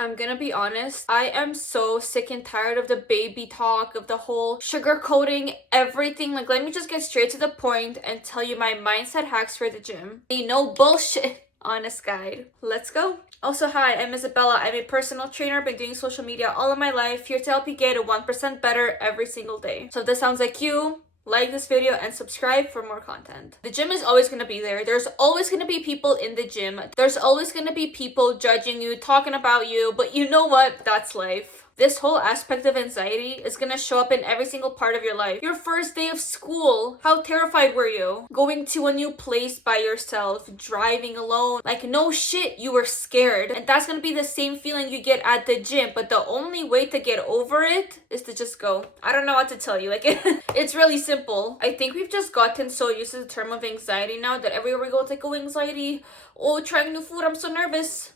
I'm gonna be honest, I am so sick and tired of the baby talk, of the whole sugarcoating everything. Like, let me just get straight to the point and tell you my mindset hacks for the gym. No bullshit. Honest guide. Let's go. Also, hi, I'm Izabella. I'm a personal trainer, been doing social media all of my life, here to help you get 1% better every single day. So if this sounds like you, like this video and subscribe for more content. The gym is always going to be there. There's always going to be people in the gym. There's always going to be people judging you, talking about you, but you know what? That's life. This whole aspect of anxiety is gonna show up in every single part of your life. Your first day of school, how terrified were you? Going to a new place by yourself, driving alone, like no shit, you were scared. And that's gonna be the same feeling you get at the gym, but the only way to get over it is to just go. I don't know what to tell you, like it's really simple. I think we've just gotten so used to the term of anxiety now that everywhere we go, it's like, oh, anxiety, oh, trying new food, I'm so nervous.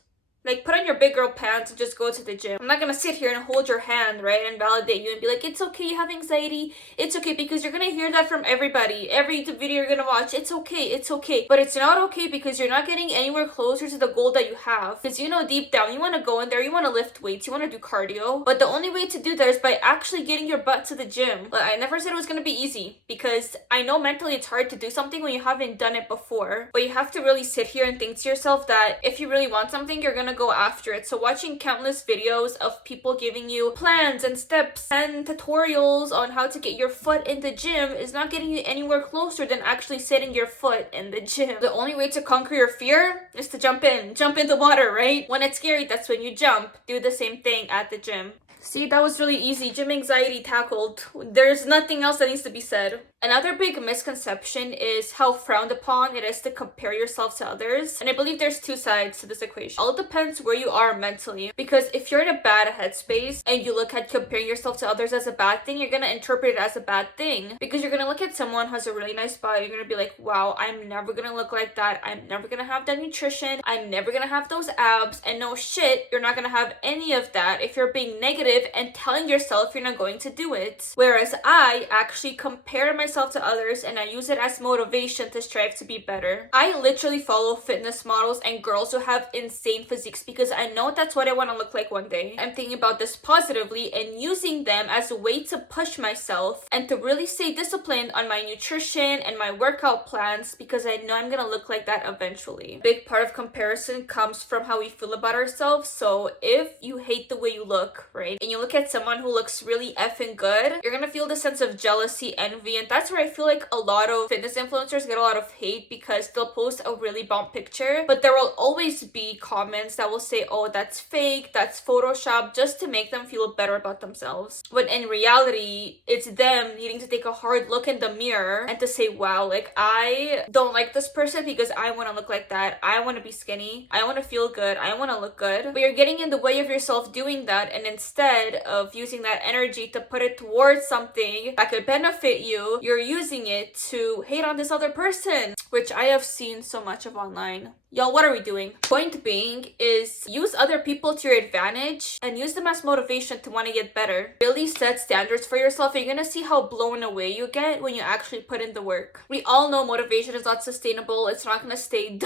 Like, put on your big girl pants and just go to the gym. I'm not gonna sit here and hold your hand, right, and validate you and be like, it's okay, you have anxiety. It's okay, because you're gonna hear that from everybody. Every YouTube video you're gonna watch, it's okay, it's okay. But it's not okay because you're not getting anywhere closer to the goal that you have. Because you know deep down, you wanna go in there, you wanna lift weights, you wanna do cardio. But the only way to do that is by actually getting your butt to the gym. But I never said it was gonna be easy, because I know mentally it's hard to do something when you haven't done it before. But you have to really sit here and think to yourself that if you really want something, you're gonna go after it. So watching countless videos of people giving you plans and steps and tutorials on how to get your foot in the gym is not getting you anywhere closer than actually setting your foot in the gym. The only way to conquer your fear is to jump in the water, right? When it's scary, that's when you jump. Do the same thing at the gym. See, that was really easy. Gym anxiety tackled. There's nothing else that needs to be said. Another big misconception is how frowned upon it is to compare yourself to others. And I believe there's two sides to this equation. All depends where you are mentally. Because if you're in a bad headspace and you look at comparing yourself to others as a bad thing, you're going to interpret it as a bad thing. Because you're going to look at someone who has a really nice body. You're going to be like, wow, I'm never going to look like that. I'm never going to have that nutrition. I'm never going to have those abs. And no shit, you're not going to have any of that if you're being negative and telling yourself you're not going to do it. Whereas I actually compare myself to others and I use it as motivation to strive to be better. I literally follow fitness models and girls who have insane physiques because I know that's what I want to look like one day. I'm thinking about this positively and using them as a way to push myself and to really stay disciplined on my nutrition and my workout plans because I know I'm gonna look like that eventually. Big part of comparison comes from how we feel about ourselves. So if you hate the way you look, right, and you look at someone who looks really effing good, you're gonna feel the sense of jealousy, envy, and that's where I feel like a lot of fitness influencers get a lot of hate because they'll post a really bomb picture, but there will always be comments that will say, oh, that's fake, that's Photoshop, just to make them feel better about themselves. But in reality, it's them needing to take a hard look in the mirror and to say, wow, like, I don't like this person because I want to look like that. I want to be skinny. I want to feel good. I want to look good. But you're getting in the way of yourself doing that, and instead of using that energy to put it towards something that could benefit you, you're using it to hate on this other person, which I have seen so much of online. Y'all, what are we doing? Point being is use other people to your advantage and use them as motivation to want to get better. Really set standards for yourself. You're gonna see how blown away you get when you actually put in the work. We all know motivation is not sustainable. It's not gonna stay,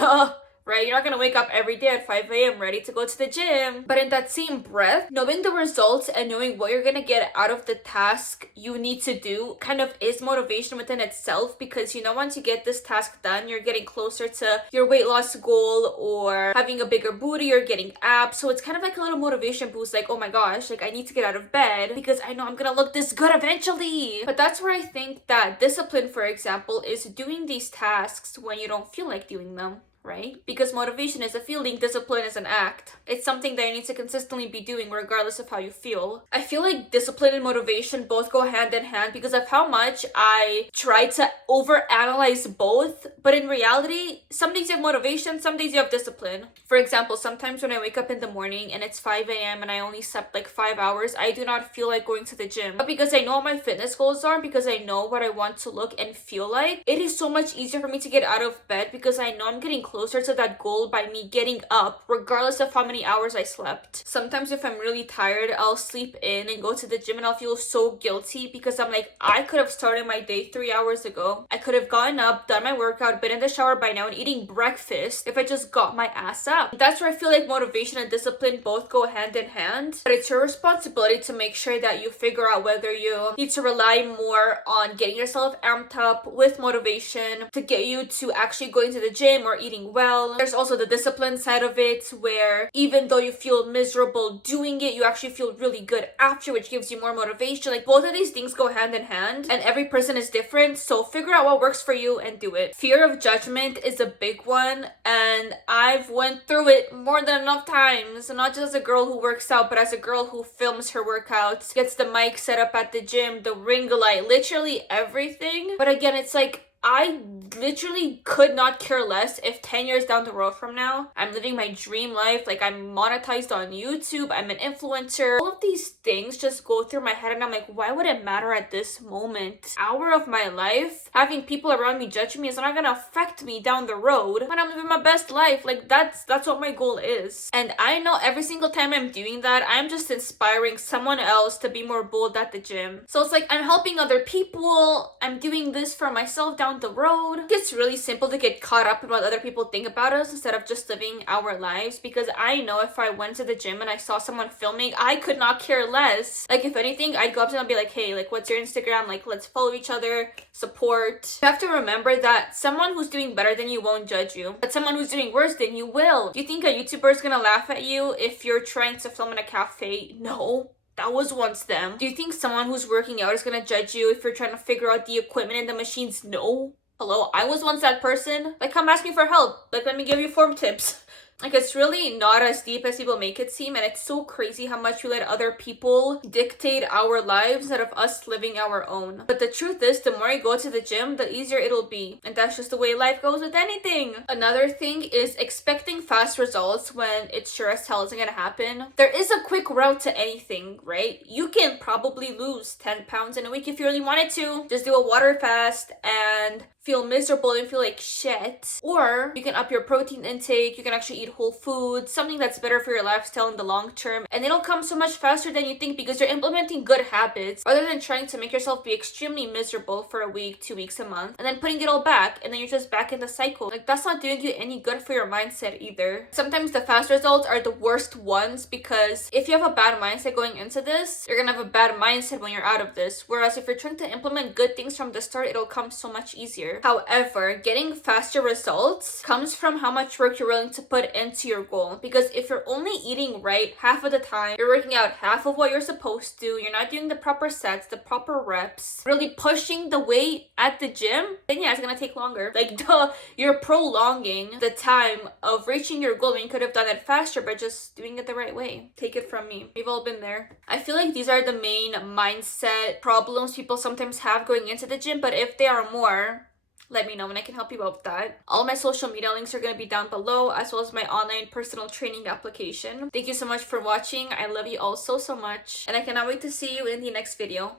right? You're not gonna wake up every day at 5 a.m. ready to go to the gym. But in that same breath, knowing the results and knowing what you're gonna get out of the task you need to do kind of is motivation within itself, because you know once you get this task done, you're getting closer to your weight loss goal or having a bigger booty or getting abs. So it's kind of like a little motivation boost, like, oh my gosh, like I need to get out of bed because I know I'm gonna look this good eventually. But that's where I think that discipline, for example, is doing these tasks when you don't feel like doing them. Right? Because motivation is a feeling, discipline is an act. It's something that you need to consistently be doing regardless of how you feel. I feel like discipline and motivation both go hand in hand because of how much I try to overanalyze both. But in reality, some days you have motivation, some days you have discipline. For example, sometimes when I wake up in the morning and it's 5 a.m. and I only slept like 5 hours, I do not feel like going to the gym. But because I know what my fitness goals are, because I know what I want to look and feel like, it is so much easier for me to get out of bed because I know I'm getting closer to that goal by me getting up, regardless of how many hours I slept. Sometimes if I'm really tired, I'll sleep in and go to the gym and I'll feel so guilty because I'm like, I could have started my day 3 hours ago. I could have gotten up, done my workout, been in the shower by now and eating breakfast if I just got my ass up. That's where I feel like motivation and discipline both go hand in hand. But it's your responsibility to make sure that you figure out whether you need to rely more on getting yourself amped up with motivation to get you to actually going to the gym or eating well. There's also the discipline side of it where even though you feel miserable doing it, you actually feel really good after, which gives you more motivation. Like both of these things go hand in hand and every person is different. So figure out what works for you and do it. Fear of judgment is a big one and I've went through it more than enough times. Not just as a girl who works out, but as a girl who films her workouts, gets the mic set up at the gym, the ring light, literally everything. But again, it's like I literally could not care less if 10 years down the road from now, I'm living my dream life, like I'm monetized on YouTube, I'm an influencer. All of these things just go through my head and I'm like, why would it matter at this moment? Hour of my life, having people around me judging me is not gonna affect me down the road when I'm living my best life. Like that's what my goal is. And I know every single time I'm doing that, I'm just inspiring someone else to be more bold at the gym. So it's like I'm helping other people, I'm doing this for myself down the road. It's really simple to get caught up in what other people think about us instead of just living our lives, because I know if I went to the gym and I saw someone filming, I could not care less. Like if anything, I'd go up to them and be like, hey, like what's your Instagram? Like let's follow each other, support. You have to remember that someone who's doing better than you won't judge you, but someone who's doing worse than you will. Do you think a YouTuber is gonna laugh at you if you're trying to film in a cafe? No. That was once them. Do you think someone who's working out is gonna judge you if you're trying to figure out the equipment and the machines? No. Hello, I was once that person. Like, come ask me for help. Like, let me give you form tips. Like, it's really not as deep as people make it seem, and it's so crazy how much we let other people dictate our lives instead of us living our own. But the truth is, the more you go to the gym, the easier it'll be. And that's just the way life goes with anything. Another thing is expecting fast results when it's sure as hell isn't gonna happen. There is a quick route to anything, right? You can probably lose 10 pounds in a week if you really wanted to. Just do a water fast and feel miserable and feel like shit. Or you can up your protein intake, you can actually eat whole foods, something that's better for your lifestyle in the long term, and it'll come so much faster than you think because you're implementing good habits rather than trying to make yourself be extremely miserable for a week, 2 weeks, a month, and then putting it all back, and then you're just back in the cycle. Like, that's not doing you any good for your mindset either. Sometimes the fast results are the worst ones because if you have a bad mindset going into this, you're gonna have a bad mindset when you're out of this. Whereas if you're trying to implement good things from the start, it'll come so much easier. However, getting faster results comes from how much work you're willing to put into your goal. Because if you're only eating right half of the time, you're working out half of what you're supposed to, you're not doing the proper sets, the proper reps, really pushing the weight at the gym, then yeah, it's gonna take longer. Like, duh, you're prolonging the time of reaching your goal when you could have done it faster by just doing it the right way. Take it from me. We've all been there. I feel like these are the main mindset problems people sometimes have going into the gym, but if there are more, let me know and I can help you out with that. All my social media links are going to be down below, as well as my online personal training application. Thank you so much for watching. I love you all so much, and I cannot wait to see you in the next video.